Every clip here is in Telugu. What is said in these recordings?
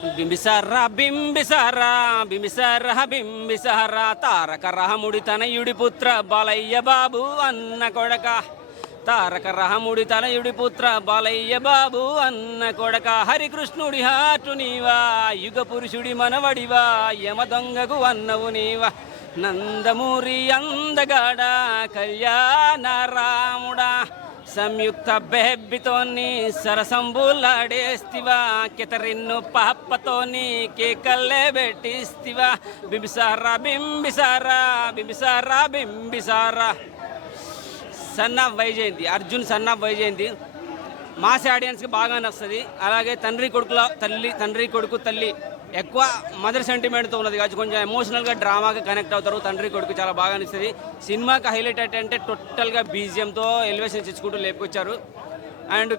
బింబిసార బింబిసార బింబిసార బింబిసార తారక రాముడి తనయుడి పుత్ర బాలయ్య బాబు అన్న కొడక తారక రాముడి తనయుడి పుత్ర బాలయ్య బాబు అన్న కొడక హరికృష్ణుడి హాటు నీవా యుగ పురుషుడి మనవడివా యమ దొంగకు అన్నవు నీవా నందమూరి అందగాడ కళ్యాణ రాముడా సంయుక్త బెబ్బితోని సరసంబులాడేస్తివా కెతరిన్ను పాపతోని కేకల్లే పెట్టిస్తివా Bimbisara Bimbisara Bimbisara Bimbisara son of Vyjayanthi Arjun son of Vyjayanthi mass ఆడియన్స్కి బాగా నచ్చుతుంది. అలాగే తండ్రి కొడుకు తల్లి ఎక్కువ మదర్ సెంటిమెంట్తో ఉన్నది కాదు, కొంచెం ఎమోషనల్గా డ్రామాగా కనెక్ట్ అవుతారు. తండ్రి కొడుకు చాలా బాగా అనిపిస్తుంది. సినిమాకి హైలైట్ అంటే టోటల్గా బీజిఎంతో ఎలివేషన్స్ ఇచ్చుకుంటూ లేపుకొచ్చారు. అండ్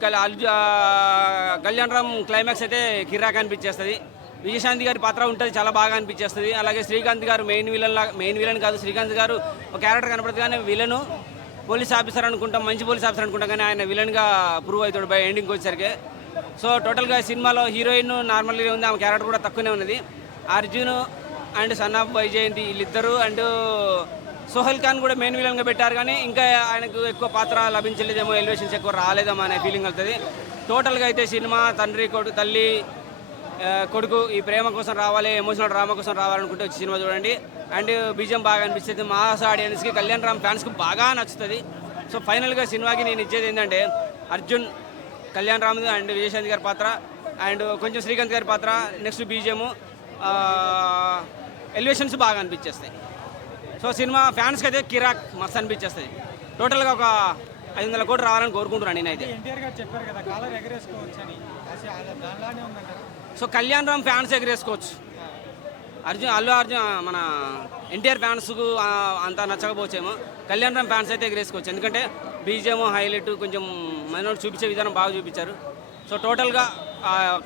కళ్యాణ్ రామ్ క్లైమాక్స్ అయితే కిరాక్ అనిపించేస్తుంది. విజయశాంతి గారి పాత్ర ఉంటుంది, చాలా బాగా అనిపించేస్తుంది. అలాగే శ్రీకాంత్ గారు మెయిన్ విలన్ కాదు, శ్రీకాంత్ గారు ఒక క్యారెక్టర్ కనపడుతుంది కానీ విలను పోలీస్ ఆఫీసర్ అనుకుంటాం, మంచి పోలీస్ ఆఫీసర్ అనుకుంటాం కానీ ఆయన విలన్గా ప్రూవ్ అవుతాడు బై ఎండింగ్కి వచ్చేసరికి. సో టోటల్గా సినిమాలో హీరోయిన్ నార్మల్గా ఉంది, ఆమె క్యారెక్టర్ కూడా తక్కువనే ఉన్నది. Arjun and sun of Vyjayanthi వీళ్ళిద్దరు అండ్ సోహెల్ ఖాన్ కూడా మెయిన్ విలన్గా పెట్టారు కానీ ఇంకా ఆయనకు ఎక్కువ పాత్ర లభించలేదేమో, ఎలివేషన్స్ ఎక్కువ రాలేదేమో అనే ఫీలింగ్ అవుతుంది. టోటల్గా అయితే సినిమా తండ్రి కొడుకు తల్లి కొడుకు ఈ ప్రేమ కోసం రావాలి, ఎమోషనల్ డ్రామా కోసం రావాలనుకుంటే వచ్చి సినిమా చూడండి. అండ్ బీజం బాగా అనిపిస్తుంది. మాస్ ఆడియన్స్కి కళ్యాణ్ రామ్ ఫ్యాన్స్కి బాగా నచ్చుతుంది. సో ఫైనల్గా సినిమాకి నేను ఇచ్చేది ఏంటంటే అర్జున్, కళ్యాణ్ రామ్ అండ్ విజయశాంతి గారి పాత్ర అండ్ కొంచెం శ్రీకాంత్ గారి పాత్ర, నెక్స్ట్ బీజేము, ఎలివేషన్స్ బాగా అనిపించేస్తాయి. సో సినిమా ఫ్యాన్స్కి అయితే కిరాక్ మస్తు అనిపించేస్తుంది. టోటల్గా ఒక 500 కోట్లు రావాలని కోరుకుంటున్నాను నేనైతే. సో కళ్యాణ్ రామ్ ఫ్యాన్స్ ఎగరేసుకోవచ్చు. అల్లు అర్జున్ మన ఎన్టీఆర్ ఫ్యాన్స్కు అంత నచ్చకపోవచ్చేమో, కళ్యాణ్ రామ్ ఫ్యాన్స్ అయితే ఎగరేసుకోవచ్చు. ఎందుకంటే బీజిఎం హైలైట్ కొంచెం మనోడు చూపించే విధానం బాగా చూపించారు. సో టోటల్గా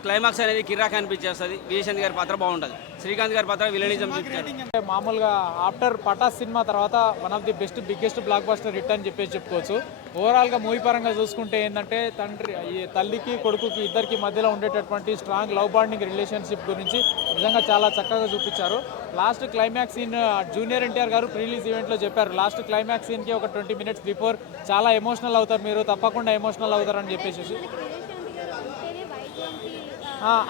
క్లైమాక్స్ అనేది కిరాక్ అనిపించేస్తుంది. విజయశాంతి గారి పాత్ర బాగుంటుంది, శ్రీకాంత్ గారి పాత్ర విలనిజం చూపించారు. మామూలుగా ఆఫ్టర్ పటాస్ సినిమా తర్వాత one of the biggest block buster hit అని చెప్పేసి చెప్పుకోవచ్చు. ఓవరాల్గా మూవీ పరంగా చూసుకుంటే ఏంటంటే తల్లికి కొడుకుకి ఇద్దరికి మధ్యలో ఉండేటటువంటి స్ట్రాంగ్ లవ్ బాండింగ్ రిలేషన్షిప్ గురించి నిజంగా చాలా చక్కగా చూపించారు. Last climax scene junior NTR garu prerelease ఈవెంట్లో చెప్పారు, లాస్ట్ క్లైమాక్స్ సీన్కి ఒక 20 minutes బిఫోర్ చాలా ఎమోషనల్ అవుతారు, మీరు తప్పకుండా ఎమోషనల్ అవుతారని చెప్పేసి.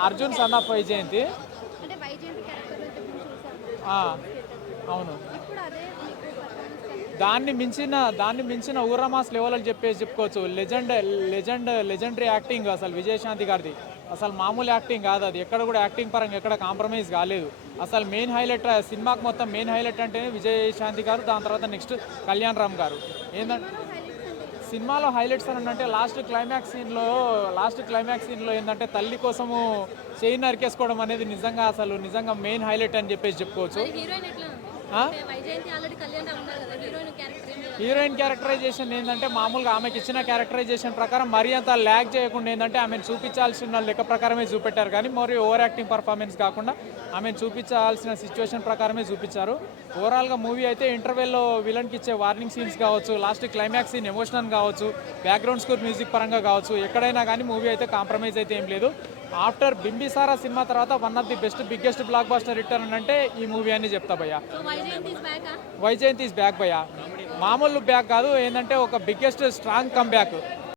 అర్జున్ సన్ ఆఫ్ వైజయంతి అవును, దాన్ని మించిన ఊరమాస్ లెవెల్ అని చెప్పుకోవచ్చు. లెజెండరీ యాక్టింగ్ అసలు విజయశాంతి గారిది అసలు మామూలు యాక్టింగ్ కాదు. అది ఎక్కడ కూడా యాక్టింగ్ పరంగా ఎక్కడ కాంప్రమైజ్ కాలేదు. అసలు మెయిన్ హైలైట్ సినిమాకి మొత్తం మెయిన్ హైలైట్ అంటేనే విజయశాంతి గారు, దాని తర్వాత నెక్స్ట్ కళ్యాణ్ రామ్ గారు. ఏంటంటే సినిమాలో హైలైట్స్ అని అంటే లాస్ట్ క్లైమాక్స్ సీన్లో ఏంటంటే తల్లి కోసము చైన్ నరికేసుకోవడం అనేది నిజంగా మెయిన్ హైలైట్ అని చెప్పేసి చెప్పుకోవచ్చు. హీరోయిన్ క్యారెక్టరైజేషన్ ఏంటంటే మామూలుగా ఆమెకి ఇచ్చిన క్యారెక్టరైజేషన్ ప్రకారం మరీ అంత ల్యాగ్ చేయకుండా ఏంటంటే ఆమెను చూపించాల్సిన లెక్క ప్రకారమే చూపెట్టారు కానీ మరి ఓవర్ యాక్టింగ్ పర్ఫార్మెన్స్ కాకుండా ఆమెను చూపించాల్సిన సిచ్యువేషన్ ప్రకారమే చూపించారు. ఓవరాల్గా మూవీ అయితే ఇంటర్వెల్లో విలన్కి ఇచ్చే వార్నింగ్ సీన్స్ కావచ్చు, లాస్ట్ క్లైమాక్స్ సీన్ ఎమోషనల్ కావచ్చు, బ్యాక్గ్రౌండ్ స్కోర్ మ్యూజిక్ పరంగా కావచ్చు, ఎక్కడైనా కానీ మూవీ అయితే కాంప్రమైజ్ అయితే ఏం లేదు. ఆఫ్టర్ బింబిసారా సినిమా తర్వాత one of the biggest block buster return అంటే ఈ మూవీ అని చెప్తా భయ్యా. వైజయంతి ఈస్ బ్యాక్ భయ్యా, మామూలు బ్యాక్ కాదు, ఏంటంటే ఒక బిగ్గెస్ట్ స్ట్రాంగ్ కమ్ బ్యాక్.